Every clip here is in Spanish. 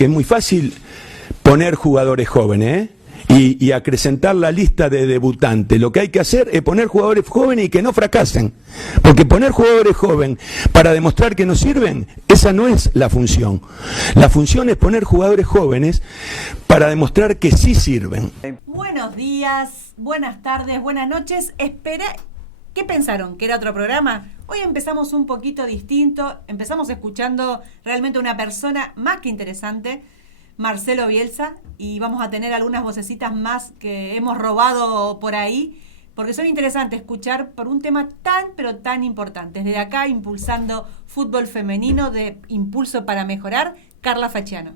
porque es muy fácil poner jugadores jóvenes, y acrecentar la lista de debutantes. Lo que hay que hacer es poner jugadores jóvenes y que no fracasen, porque poner jugadores jóvenes para demostrar que no sirven, esa no es la función. La función es poner jugadores jóvenes para demostrar que sí sirven. Buenos días, buenas tardes, buenas noches. ¿Qué pensaron? ¿Que era otro programa? Hoy empezamos un poquito distinto, empezamos escuchando realmente una persona más que interesante, Marcelo Bielsa, y vamos a tener algunas vocecitas más que hemos robado por ahí, porque son interesantes escuchar por un tema tan, pero tan importante. Desde acá, impulsando fútbol femenino de Impulso para Mejorar, Carla Facciano.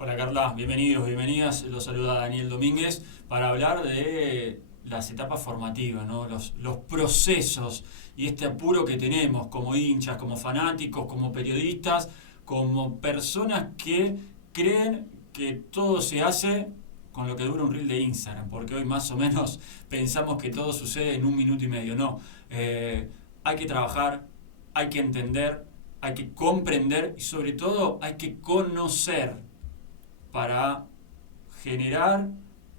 Hola Carla, bienvenidos, bienvenidas. Los saluda Daniel Domínguez para hablar de las etapas formativas, ¿no? Los procesos y este apuro que tenemos como hinchas, como fanáticos, como periodistas, como personas que creen que todo se hace con lo que dura un reel de Instagram, porque hoy más o menos pensamos que todo sucede en 1 minuto y medio. No, hay que trabajar, hay que entender, hay que comprender y sobre todo hay que conocer para generar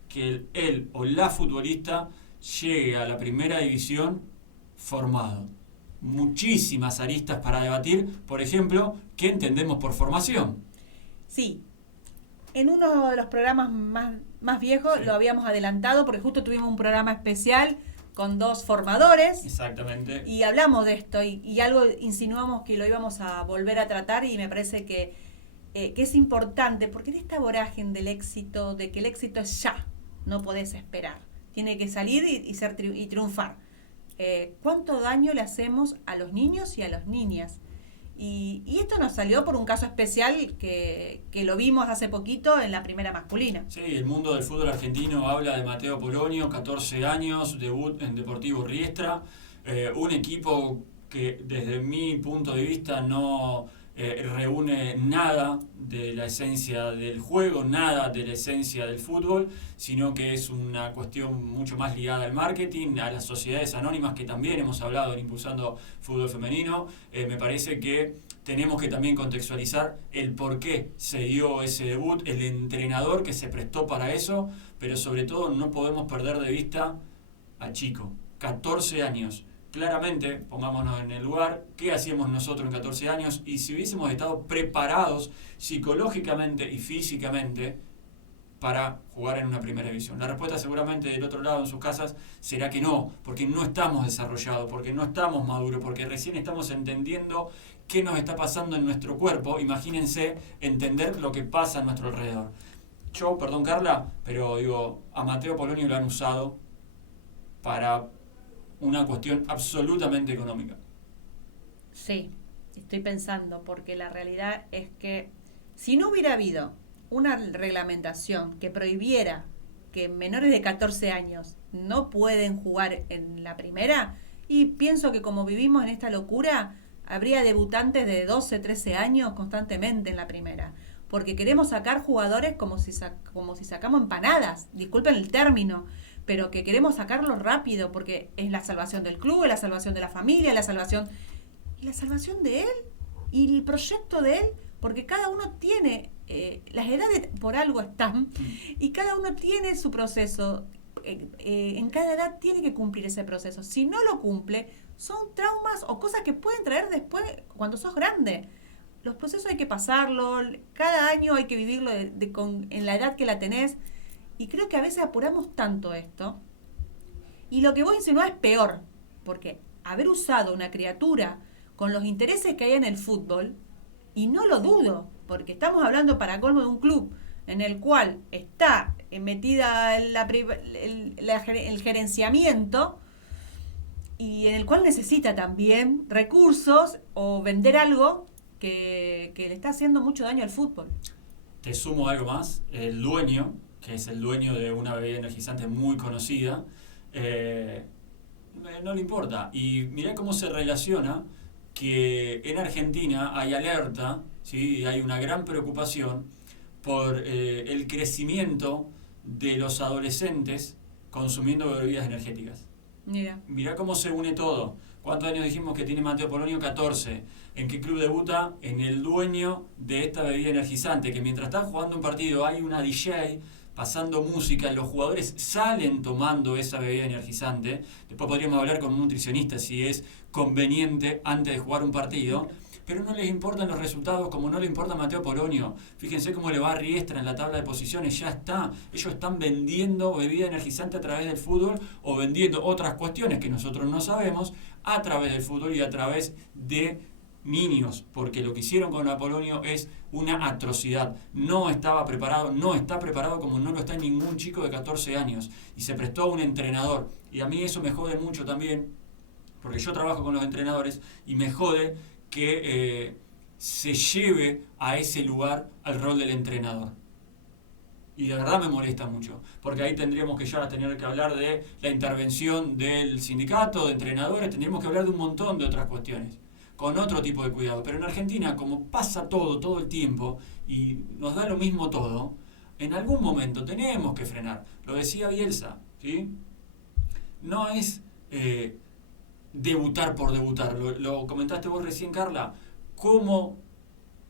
que él o la futbolista llegue a la primera división formado. Muchísimas aristas para debatir, por ejemplo, ¿qué entendemos por formación? Sí, en uno de los programas más viejos lo habíamos adelantado porque justo tuvimos un programa especial con 2 formadores. Exactamente. Y hablamos de esto y algo insinuamos que lo íbamos a volver a tratar y me parece que es importante porque en esta vorágine del éxito, de que el éxito es ya, no podés esperar. Tiene que salir y triunfar. ¿Cuánto daño le hacemos a los niños y a las niñas? Y esto nos salió por un caso especial que lo vimos hace poquito en la primera masculina. Sí, el mundo del fútbol argentino habla de Mateo Polonio, 14 años, debut en Deportivo Riestra, un equipo que desde mi punto de vista no reúne nada de la esencia del juego, nada de la esencia del fútbol, sino que es una cuestión mucho más ligada al marketing, a las sociedades anónimas que también hemos hablado en Impulsando Fútbol Femenino. Me parece que tenemos que también contextualizar el por qué se dio ese debut, el entrenador que se prestó para eso, pero sobre todo no podemos perder de vista al chico, 14 años. Claramente, pongámonos en el lugar, ¿qué hacíamos nosotros en 14 años? Y si hubiésemos estado preparados psicológicamente y físicamente para jugar en una primera división. La respuesta seguramente del otro lado en sus casas será que no, porque no estamos desarrollados, porque no estamos maduros, porque recién estamos entendiendo qué nos está pasando en nuestro cuerpo. Imagínense entender lo que pasa a nuestro alrededor. Yo, perdón Carla, pero digo, a Mateo Polonio lo han usado para una cuestión absolutamente económica. Sí, estoy pensando, porque la realidad es que si no hubiera habido una reglamentación que prohibiera que menores de 14 años no pueden jugar en la primera, y pienso que como vivimos en esta locura, habría debutantes de 12, 13 años constantemente en la primera, porque queremos sacar jugadores como si sacamos empanadas, disculpen el término, pero que queremos sacarlo rápido porque es la salvación del club, es la salvación de la familia, es la salvación de él y el proyecto de él, porque cada uno tiene, las edades por algo están y cada uno tiene su proceso, en cada edad tiene que cumplir ese proceso. Si no lo cumple, son traumas o cosas que pueden traer después cuando sos grande. Los procesos hay que pasarlo, cada año hay que vivirlo en la edad que la tenés. Y creo que a veces apuramos tanto esto. Y lo que vos insinuás es peor. Porque haber usado una criatura con los intereses que hay en el fútbol, y no lo dudo, porque estamos hablando para colmo de un club en el cual está metida el gerenciamiento y en el cual necesita también recursos o vender algo que le está haciendo mucho daño al fútbol. Te sumo algo más. El dueño, que es el dueño de una bebida energizante muy conocida, no le importa. Y mirá cómo se relaciona que en Argentina hay alerta, ¿sí? Hay una gran preocupación por el crecimiento de los adolescentes consumiendo bebidas energéticas. Mirá Mirá cómo se une todo. ¿Cuántos años dijimos que tiene Mateo Polonio? 14. ¿En qué club debuta? En el dueño de esta bebida energizante, que mientras están jugando un partido hay una DJ pasando música, los jugadores salen tomando esa bebida energizante. Después podríamos hablar con un nutricionista si es conveniente antes de jugar un partido, pero no les importan los resultados como no le importa a Mateo Polonio. Fíjense cómo le va a Riestra en la tabla de posiciones, ya está. Ellos están vendiendo bebida energizante a través del fútbol o vendiendo otras cuestiones que nosotros no sabemos a través del fútbol y a través de niños, porque lo que hicieron con Apolonio es una atrocidad. No estaba preparado, no está preparado como no lo está ningún chico de 14 años y se prestó a un entrenador. Y a mí eso me jode mucho también, porque yo trabajo con los entrenadores y me jode que se lleve a ese lugar al rol del entrenador. Y de verdad me molesta mucho, porque ahí tendríamos que ya tener que hablar de la intervención del sindicato, de entrenadores, tendríamos que hablar de un montón de otras cuestiones, con otro tipo de cuidado. Pero en Argentina, como pasa todo el tiempo, y nos da lo mismo todo, en algún momento tenemos que frenar. Lo decía Bielsa, ¿sí? No es debutar por debutar. Lo comentaste vos recién, Carla. ¿Cómo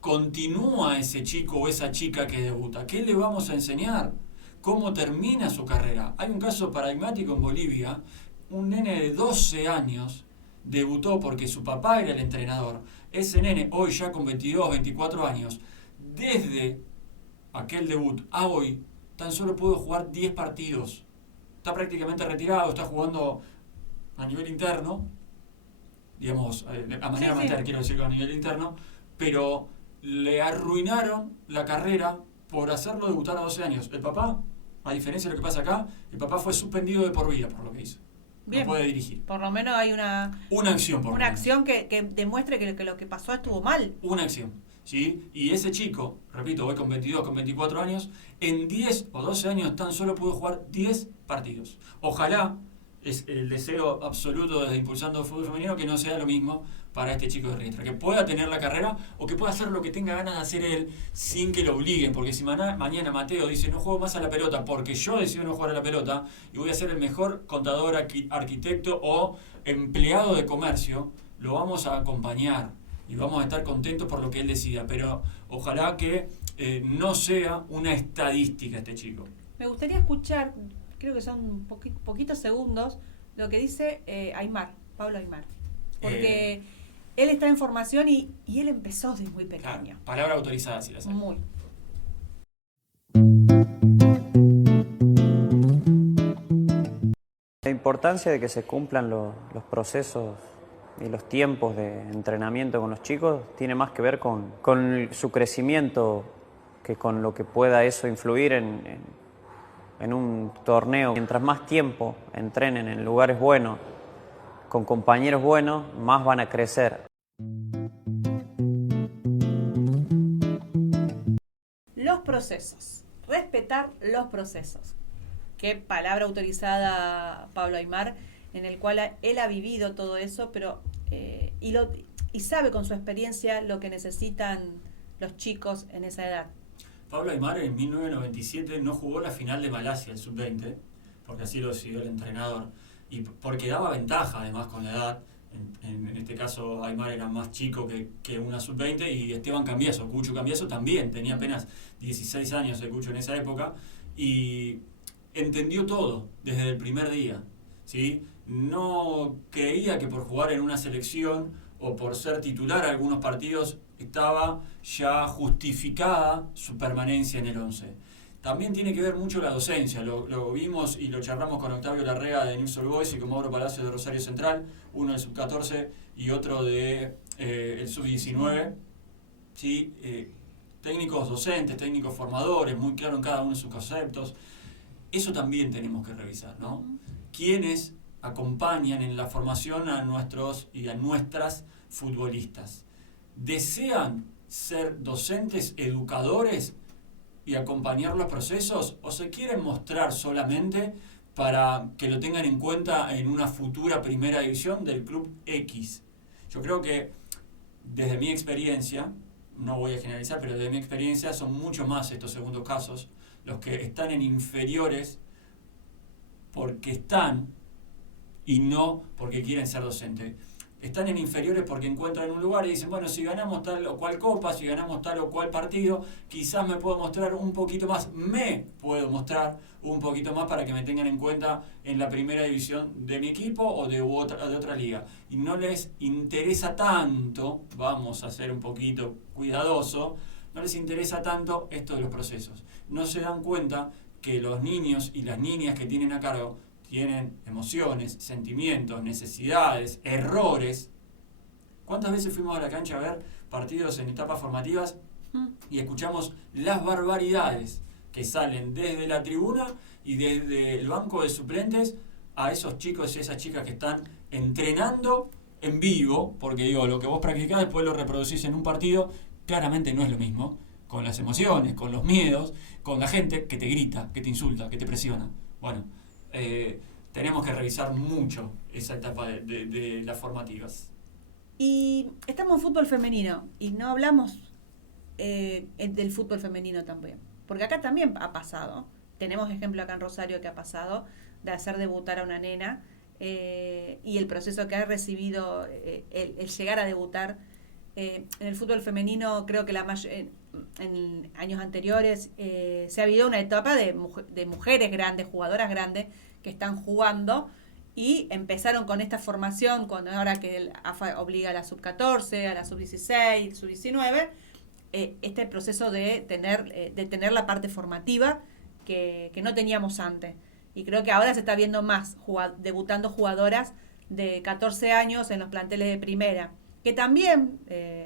continúa ese chico o esa chica que debuta? ¿Qué le vamos a enseñar? ¿Cómo termina su carrera? Hay un caso paradigmático en Bolivia. Un nene de 12 años debutó porque su papá era el entrenador. Ese nene, hoy ya con 22, 24 años, desde aquel debut a hoy, tan solo pudo jugar 10 partidos. Está prácticamente retirado, está jugando a nivel interno, digamos, a manera amateur, quiero decir, a nivel interno, pero le arruinaron la carrera por hacerlo debutar a 12 años. El papá, a diferencia de lo que pasa acá, el papá fue suspendido de por vida por lo que hizo. Bien. No puede dirigir. Por lo menos hay una acción. Una acción que demuestre que lo que pasó estuvo mal. Una acción, ¿sí? Y ese chico, repito, hoy con 22, con 24 años, en 10 o 12 años tan solo pudo jugar 10 partidos. Ojalá, es el deseo absoluto desde Impulsando Fútbol Femenino, que no sea lo mismo para este chico de Riestra, que pueda tener la carrera o que pueda hacer lo que tenga ganas de hacer él sin que lo obliguen, porque si mañana Mateo dice no juego más a la pelota porque yo decido no jugar a la pelota y voy a ser el mejor contador, arquitecto o empleado de comercio, lo vamos a acompañar y vamos a estar contentos por lo que él decida, pero ojalá que no sea una estadística este chico. Me gustaría escuchar, creo que son poquitos segundos, lo que dice Pablo Aimar, porque él está en formación y él empezó desde muy pequeño. Claro, palabra autorizada, si la sabe. Muy. La importancia de que se cumplan los procesos y los tiempos de entrenamiento con los chicos tiene más que ver con su crecimiento que con lo que pueda eso influir en un torneo. Mientras más tiempo entrenen en lugares buenos, con compañeros buenos, más van a crecer. Los procesos. Respetar los procesos. Qué palabra autorizada, Pablo Aimar, en el cual él ha vivido todo eso, pero y sabe con su experiencia lo que necesitan los chicos en esa edad. Pablo Aimar en 1997 no jugó la final de Malasia, el sub-20, porque así lo decidió el entrenador, y porque daba ventaja además con la edad. En este caso Aimar era más chico que una sub-20 y Esteban Cambiaso, Cucho Cambiaso también, tenía apenas 16 años el Cucho en esa época, y entendió todo desde el primer día, ¿sí? No creía que por jugar en una selección o por ser titular algunos partidos estaba ya justificada su permanencia en el 11. También tiene que ver mucho la docencia, lo vimos y lo charlamos con Octavio Larrea de News All Boys y con Mauro Palacio de Rosario Central, uno del sub-14 y otro de el sub-19, ¿sí? Técnicos docentes, técnicos formadores, muy claro en cada uno de sus conceptos. Eso también tenemos que revisar, ¿no? ¿Quiénes acompañan en la formación a nuestros y a nuestras futbolistas? ¿Desean ser docentes, educadores y acompañar los procesos? ¿O se quieren mostrar solamente para que lo tengan en cuenta en una futura primera división del club X? Yo creo que desde mi experiencia, no voy a generalizar, pero desde mi experiencia son mucho más estos segundos casos, los que están en inferiores porque están y no porque quieren ser docentes. están en inferiores porque encuentran un lugar y dicen, bueno, si ganamos tal o cual copa, si ganamos tal o cual partido, quizás me puedo mostrar un poquito más, para que me tengan en cuenta en la primera división de mi equipo o de otra liga. Y no les interesa tanto, vamos a ser un poquito cuidadoso, no les interesa tanto esto de los procesos. No se dan cuenta que los niños y las niñas que tienen a cargo tienen emociones, sentimientos, necesidades, errores. ¿Cuántas veces fuimos a la cancha a ver partidos en etapas formativas y escuchamos las barbaridades que salen desde la tribuna y desde el banco de suplentes a esos chicos y esas chicas que están entrenando en vivo? Porque digo, lo que vos practicás después lo reproducís en un partido, claramente no es lo mismo, con las emociones, con los miedos, con la gente que te grita, que te insulta, que te presiona. Bueno, tenemos que revisar mucho esa etapa de las formativas. Y estamos en fútbol femenino y no hablamos del fútbol femenino también. Porque acá también ha pasado. Tenemos ejemplo acá en Rosario que ha pasado de hacer debutar a una nena y el proceso que ha recibido el llegar a debutar. En el fútbol femenino creo que en años anteriores se ha habido una etapa de mujeres grandes, jugadoras grandes que están jugando y empezaron con esta formación ahora que el AFA obliga a la sub-14, a la sub-16, sub-19, este proceso de tener la parte formativa que no teníamos antes. Y creo que ahora se está viendo más debutando jugadoras de 14 años en los planteles de primera. Que también,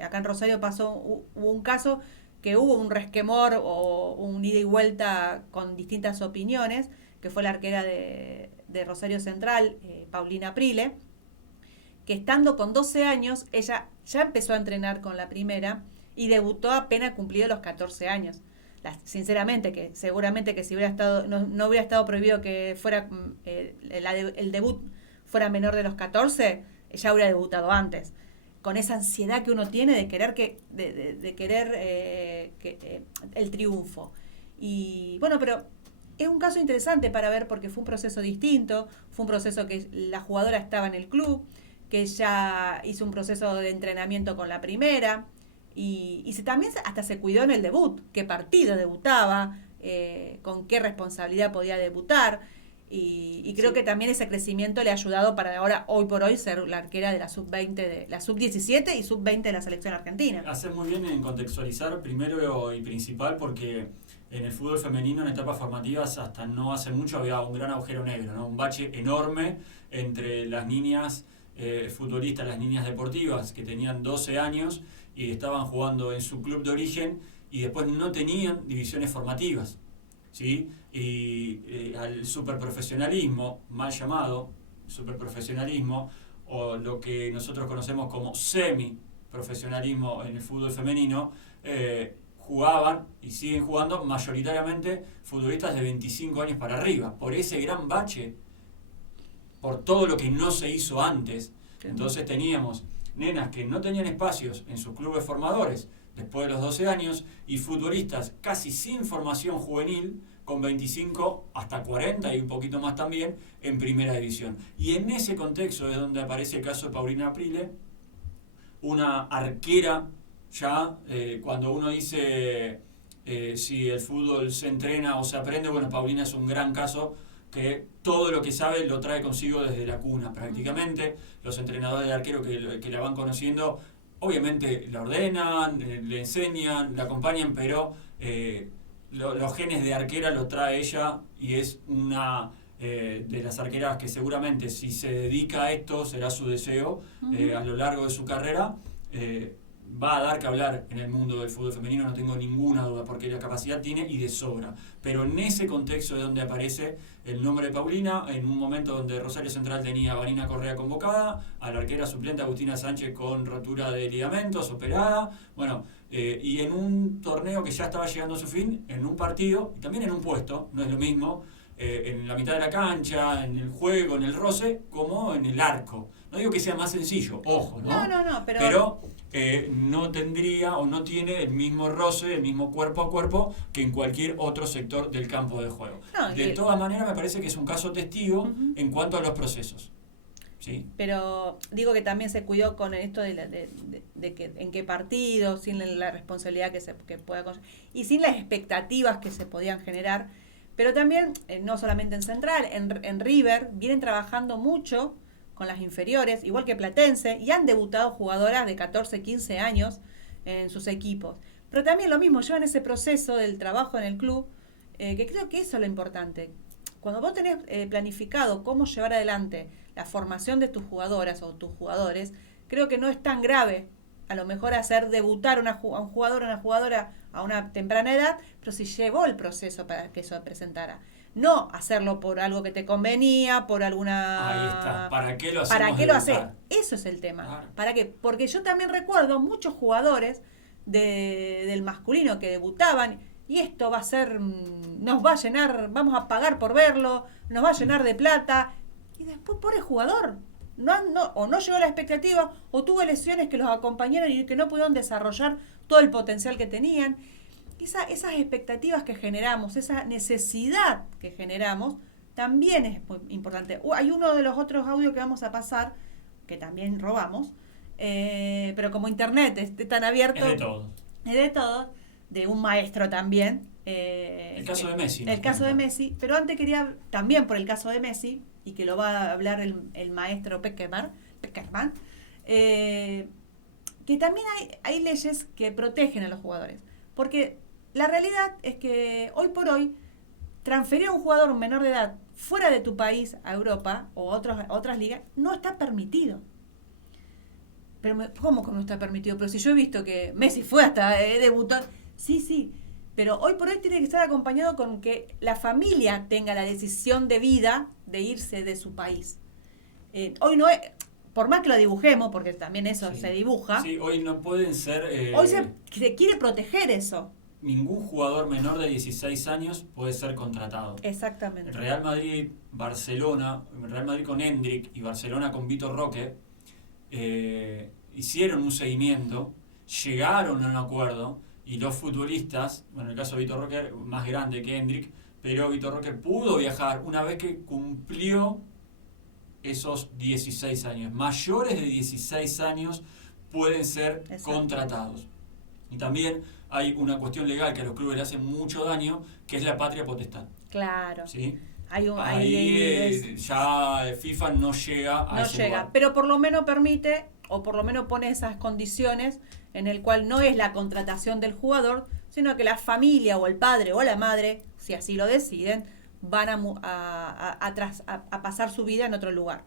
acá en Rosario hubo un caso que hubo un resquemor o un ida y vuelta con distintas opiniones, que fue la arquera de Rosario Central, Paulina Prile, que estando con 12 años, ella ya empezó a entrenar con la primera y debutó apenas cumplido los 14 años. Sinceramente, que seguramente que si hubiera estado no hubiera estado prohibido que fuera el debut fuera menor de los 14, ella hubiera debutado antes. Con esa ansiedad que uno tiene de querer el triunfo. Y bueno, pero es un caso interesante para ver porque fue un proceso distinto, fue un proceso que la jugadora estaba en el club, que ya hizo un proceso de entrenamiento con la primera y también hasta se cuidó en el debut, qué partido debutaba, con qué responsabilidad podía debutar. Y creo que también ese crecimiento le ha ayudado para ahora, hoy por hoy, ser la arquera de la sub-20, de la sub-17 y sub-20 de la selección argentina. Hace muy bien en contextualizar primero y principal porque en el fútbol femenino en etapas formativas hasta no hace mucho había un gran agujero negro, ¿no? Un bache enorme entre las niñas futbolistas, las niñas deportivas que tenían 12 años y estaban jugando en su club de origen y después no tenían divisiones formativas, ¿sí? Y al superprofesionalismo, mal llamado superprofesionalismo, o lo que nosotros conocemos como semiprofesionalismo en el fútbol femenino, jugaban y siguen jugando mayoritariamente futbolistas de 25 años para arriba, por ese gran bache, por todo lo que no se hizo antes. Entonces teníamos nenas que no tenían espacios en sus clubes formadores después de los 12 años y futbolistas casi sin formación juvenil con 25 hasta 40 y un poquito más también en primera división. Y en ese contexto es donde aparece el caso de Paulina Prile, una arquera ya, cuando uno dice si el fútbol se entrena o se aprende, bueno, Paulina es un gran caso que todo lo que sabe lo trae consigo desde la cuna prácticamente. Los entrenadores de arquero que la van conociendo, obviamente la ordenan, le enseñan, la acompañan, pero los genes de arquera los trae ella y es una de las arqueras que seguramente si se dedica a esto será su deseo a lo largo de su carrera. Va a dar que hablar en el mundo del fútbol femenino, no tengo ninguna duda, porque la capacidad tiene y de sobra. Pero en ese contexto es donde aparece el nombre de Paulina, en un momento donde Rosario Central tenía a Vanina Correa convocada, a la arquera suplente Agustina Sánchez con rotura de ligamentos, operada, bueno, y en un torneo que ya estaba llegando a su fin, en un partido, y también en un puesto, no es lo mismo, en la mitad de la cancha, en el juego, en el roce, como en el arco. No digo que sea más sencillo, ojo, ¿no? No, pero no tendría o no tiene el mismo roce, el mismo cuerpo a cuerpo que en cualquier otro sector del campo de juego. De todas maneras, me parece que es un caso testigo en cuanto a los procesos. Sí. Pero digo que también se cuidó con esto de que en qué partido, sin la responsabilidad que pueda y sin las expectativas que se podían generar. Pero también, no solamente en Central, en River vienen trabajando mucho con las inferiores, igual que Platense, y han debutado jugadoras de 14, 15 años en sus equipos. Pero también lo mismo, llevan ese proceso del trabajo en el club, que creo que eso es lo importante. Cuando vos tenés planificado cómo llevar adelante la formación de tus jugadoras o tus jugadores, creo que no es tan grave a lo mejor hacer debutar a un jugador o una jugadora a una temprana edad, pero si llevó el proceso para que eso se presentara. No hacerlo por algo que te convenía, por alguna... Ahí está. ¿Para qué lo hacemos? ¿Para qué lo haces? Eso es el tema. Claro. ¿Para qué? Porque yo también recuerdo muchos jugadores del masculino que debutaban y esto va a ser, nos va a llenar, vamos a pagar por verlo, nos va a llenar de plata y después pobre jugador. O no llegó a la expectativa o tuvo lesiones que los acompañaron y que no pudieron desarrollar todo el potencial que tenían. Esas expectativas que generamos, esa necesidad que generamos, también es muy importante. Hay uno de los otros audios que vamos a pasar, que también robamos, pero como internet es tan abierto... Es de todo. Es de todo, de un maestro también. El caso de Messi. El caso de Messi, pero antes quería, también por el caso de Messi, y que lo va a hablar el maestro Peckerman, que también hay leyes que protegen a los jugadores. Porque la realidad es que hoy por hoy, transferir a un jugador menor de edad fuera de tu país a Europa o a otras ligas no está permitido. Pero ¿cómo que no está permitido? Pero si yo he visto que Messi fue hasta debutó. Sí. Pero hoy por hoy tiene que estar acompañado con que la familia tenga la decisión de vida de irse de su país. Hoy no es, por más que lo dibujemos, porque también eso se dibuja. Sí, hoy no pueden ser... hoy se quiere proteger eso. Ningún jugador menor de 16 años puede ser contratado. Exactamente. Real Madrid, Barcelona, Real Madrid con Hendrik y Barcelona con Vitor Roque hicieron un seguimiento, llegaron a un acuerdo y los futbolistas, bueno, en el caso de Vitor Roque más grande que Hendrik, pero Vitor Roque pudo viajar una vez que cumplió esos 16 años. Mayores de 16 años pueden ser contratados. Y también hay una cuestión legal que a los clubes le hace mucho daño, que es la patria potestad. Claro. ¿Sí? Ahí ya FIFA no llega a ese lugar. Pero por lo menos permite, o por lo menos pone esas condiciones en el cual no es la contratación del jugador, sino que la familia o el padre o la madre, si así lo deciden, van a pasar su vida en otro lugar.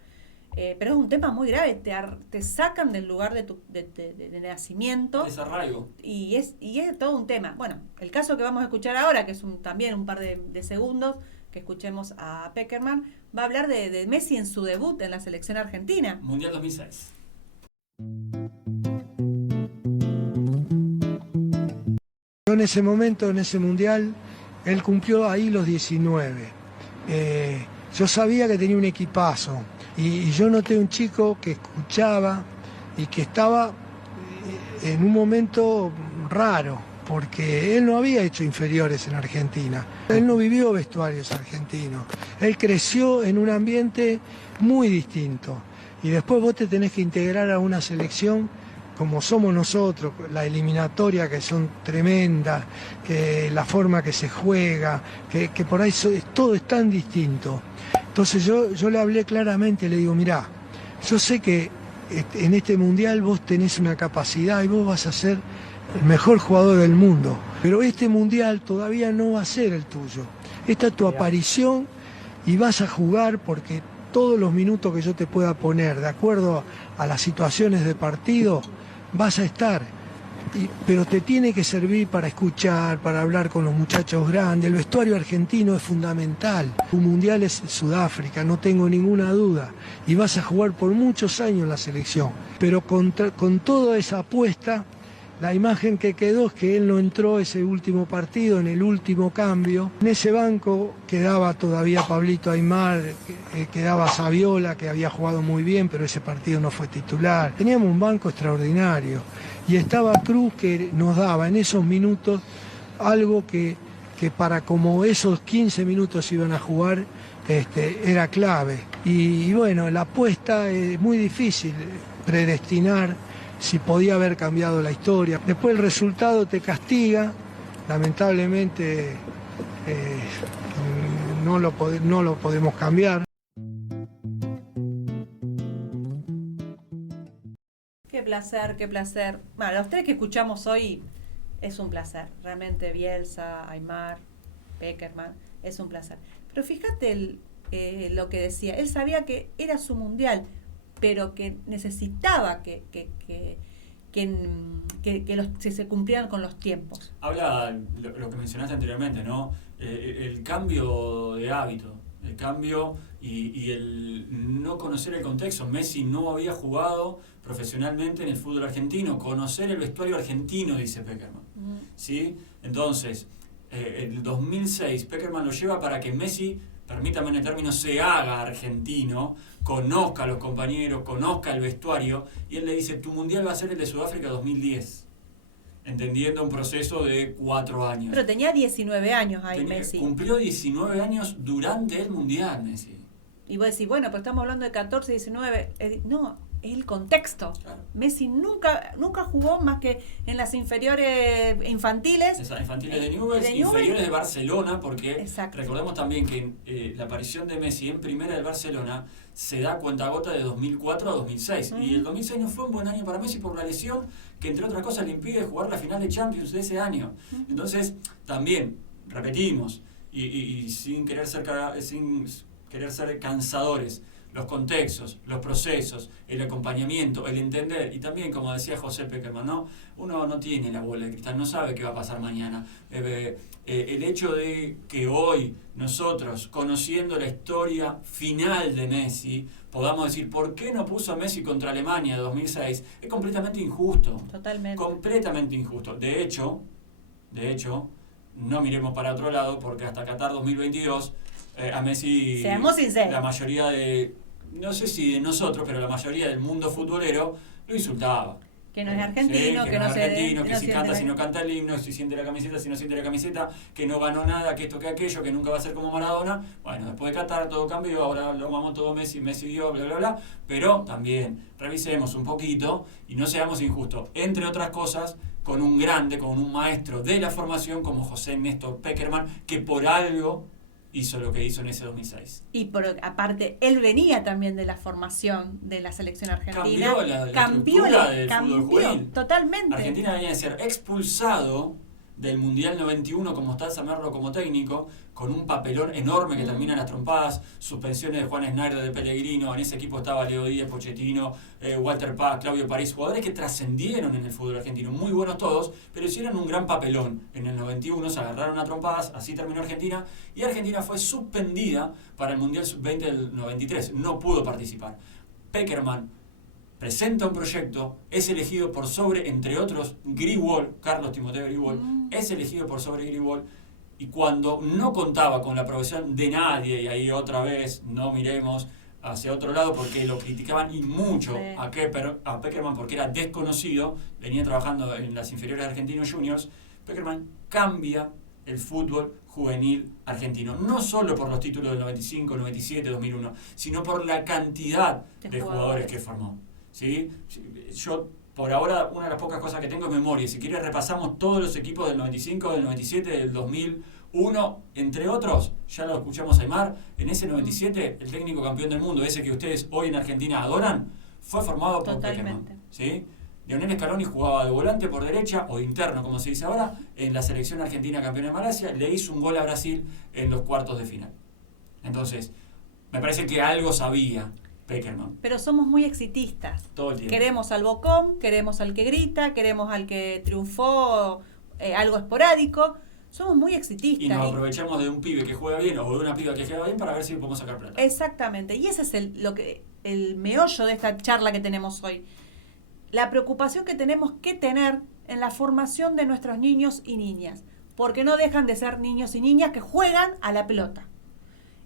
Pero es un tema muy grave, te sacan del lugar de nacimiento. Desarraigo. Y es todo un tema. Bueno, el caso que vamos a escuchar ahora, que es también un par de segundos, que escuchemos a Peckerman, va a hablar de Messi en su debut en la selección argentina. Mundial 2006. En ese momento, en ese mundial, él cumplió ahí los 19. Yo sabía que tenía un equipazo y yo noté un chico que escuchaba y que estaba en un momento raro, porque él no había hecho inferiores en Argentina. Él no vivió vestuarios argentinos. Él creció en un ambiente muy distinto. Y después vos te tenés que integrar a una selección como somos nosotros, la eliminatoria que son tremendas, que la forma que se juega, que por ahí todo es tan distinto. Entonces yo le hablé claramente, le digo, mirá, yo sé que en este mundial vos tenés una capacidad y vos vas a ser el mejor jugador del mundo, pero este mundial todavía no va a ser el tuyo. Esta es tu aparición y vas a jugar porque todos los minutos que yo te pueda poner, de acuerdo a las situaciones de partido, vas a estar, pero te tiene que servir para escuchar, para hablar con los muchachos grandes. El vestuario argentino es fundamental. Tu mundial es Sudáfrica, no tengo ninguna duda, y vas a jugar por muchos años en la selección. Pero con toda esa apuesta, la imagen que quedó es que él no entró ese último partido, en el último cambio. En ese banco quedaba todavía Pablito Aimar, quedaba Saviola, que había jugado muy bien, pero ese partido no fue titular. Teníamos un banco extraordinario. Y estaba Cruz, que nos daba en esos minutos algo que para como esos 15 minutos iban a jugar, era clave. Y bueno, la apuesta es muy difícil predestinar si podía haber cambiado la historia. Después el resultado te castiga, lamentablemente no lo podemos cambiar. Qué placer, qué placer. Bueno, los tres que escuchamos hoy es un placer. Realmente Bielsa, Aimar, Pekerman, es un placer. Pero fíjate lo que decía. Él sabía que era su mundial, pero que necesitaba que se cumplieran con los tiempos. Habla lo que mencionaste anteriormente, ¿no? El cambio de hábito, el cambio y el no conocer el contexto. Messi no había jugado profesionalmente en el fútbol argentino, conocer el vestuario argentino, dice Pekerman. ¿Sí? Entonces, el 2006 Pekerman lo lleva para que Messi, permítame en el término, se haga argentino, conozca a los compañeros, conozca el vestuario, y él le dice, tu mundial va a ser el de Sudáfrica 2010, entendiendo un proceso de 4 años. Pero tenía 19 años ahí Messi. Cumplió 19 años durante el mundial, Messi. Y vos decís, bueno, pero estamos hablando de 14, 19. No, es el contexto. Claro. Messi nunca jugó más que en las inferiores infantiles. Infantiles de Newell's, inferiores de Barcelona, porque exacto, recordemos también que la aparición de Messi en primera del Barcelona se da cuentagota de 2004 a 2006. Y el 2006 no fue un buen año para Messi por la lesión que, entre otras cosas, le impide jugar la final de Champions de ese año. Entonces, también, repetimos, y sin querer ser cansadores, los contextos, los procesos, el acompañamiento, el entender, y también, como decía José Pekerman, ¿no? Uno no tiene la bola de cristal, no sabe qué va a pasar mañana. El hecho de que hoy nosotros, conociendo la historia final de Messi, podamos decir, ¿por qué no puso a Messi contra Alemania de 2006? Es completamente injusto. Totalmente. Completamente injusto. De hecho, no miremos para otro lado, porque hasta Qatar 2022... a Messi, seamos sinceros, la mayoría de, no sé si de nosotros, pero la mayoría del mundo futbolero lo insultaba. Que no es argentino, sí, que no es argentino, que si canta, si no canta el himno, si siente la camiseta, si no siente la camiseta, que no ganó nada, que esto, que aquello, que nunca va a ser como Maradona. Bueno, después de Qatar todo cambió, ahora lo amamos todo Messi dio, bla, bla, bla. Pero también revisemos un poquito y no seamos injustos. Entre otras cosas, con un grande, con un maestro de la formación como José Néstor Pekerman, que por algo hizo lo que hizo en ese 2006. Y aparte, él venía también de la formación de la selección argentina. Cambió la estructura del fútbol juvenil. Totalmente. Argentina venía de ser expulsado del Mundial 91 como está Samerlo como técnico, con un papelón enorme que termina en las trompadas, suspensiones de Juan Snyder, de Pellegrino, en ese equipo estaba Leo Díaz, Pochettino, Walter Paz, Claudio París, jugadores que trascendieron en el fútbol argentino, muy buenos todos, pero hicieron un gran papelón. En el 91 se agarraron a trompadas, así terminó Argentina, y Argentina fue suspendida para el Mundial Sub-20 del 93, no pudo participar. Pekerman presenta un proyecto, es elegido por sobre, entre otros, Greenwald, Carlos Timoteo Greenwald, es elegido por sobre Greenwald, y cuando no contaba con la aprobación de nadie, y ahí otra vez no miremos hacia otro lado porque lo criticaban y mucho a Pekerman porque era desconocido, venía trabajando en las inferiores de Argentinos Juniors, Pekerman cambia el fútbol juvenil argentino, no solo por los títulos del 95, 97, 2001, sino por la cantidad de jugadores que formó. ¿Sí? Yo, por ahora, una de las pocas cosas que tengo es memoria. Si quieres, repasamos todos los equipos del 95, del 97, del 2001, entre otros. Ya lo escuchamos a Aimar. En ese 97, el técnico campeón del mundo, ese que ustedes hoy en Argentina adoran, fue formado por Pekerman. ¿Sí? Lionel Scaloni jugaba de volante por derecha, o de interno, como se dice ahora, en la selección argentina campeona de Malasia. Le hizo un gol a Brasil en los cuartos de final. Entonces, me parece que algo sabía Pekerman. Pero somos muy exitistas. Todo el tiempo. Queremos al bocón, queremos al que grita, queremos al que triunfó algo esporádico. Somos muy exitistas. Y nos aprovechamos de un pibe que juega bien o de una piba que juega bien para ver si podemos sacar plata. Exactamente. Y ese es el meollo de esta charla que tenemos hoy. La preocupación que tenemos que tener en la formación de nuestros niños y niñas. Porque no dejan de ser niños y niñas que juegan a la pelota.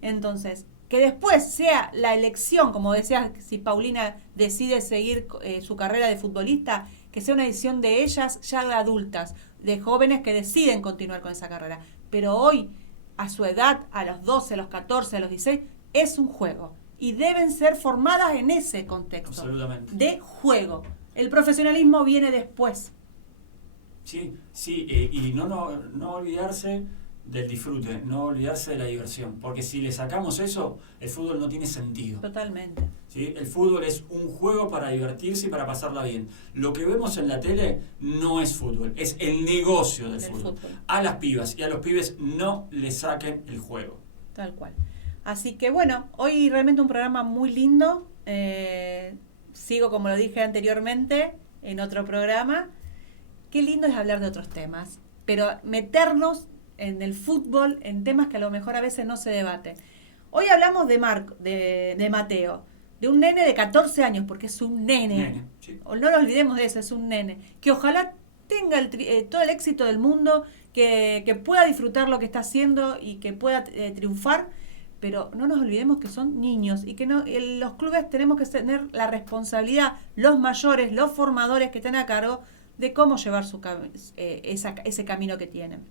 Entonces, que después sea la elección, como decías, si Paulina decide seguir su carrera de futbolista, que sea una decisión de ellas ya de adultas, de jóvenes que deciden continuar con esa carrera. Pero hoy a su edad, a los 12, a los 14, a los 16, es un juego. Y deben ser formadas en ese contexto. Absolutamente. De juego. El profesionalismo viene después. Sí, y no olvidarse del disfrute, no olvidarse de la diversión, porque si le sacamos eso, el fútbol no tiene sentido. Totalmente. ¿Sí? El fútbol es un juego para divertirse y para pasarla bien. Lo que vemos en la tele no es fútbol, es el negocio del fútbol. A las pibas y a los pibes no le saquen el juego. Tal cual. Así que bueno, hoy realmente un programa muy lindo. Sigo, como lo dije anteriormente, en otro programa. Qué lindo es hablar de otros temas, pero meternos en el fútbol, en temas que a lo mejor a veces no se debate. Hoy hablamos de Mateo, de un nene de 14 años, porque es un nene. Sí. No nos olvidemos de eso, es un nene. Que ojalá tenga todo el éxito del mundo, que pueda disfrutar lo que está haciendo y que pueda triunfar, pero no nos olvidemos que son niños y que los clubes tenemos que tener la responsabilidad, los mayores, los formadores que estén a cargo, de cómo llevar ese camino que tienen.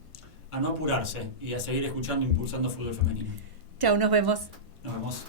A no apurarse y a seguir escuchando e impulsando fútbol femenino. Chao, nos vemos. Nos vemos.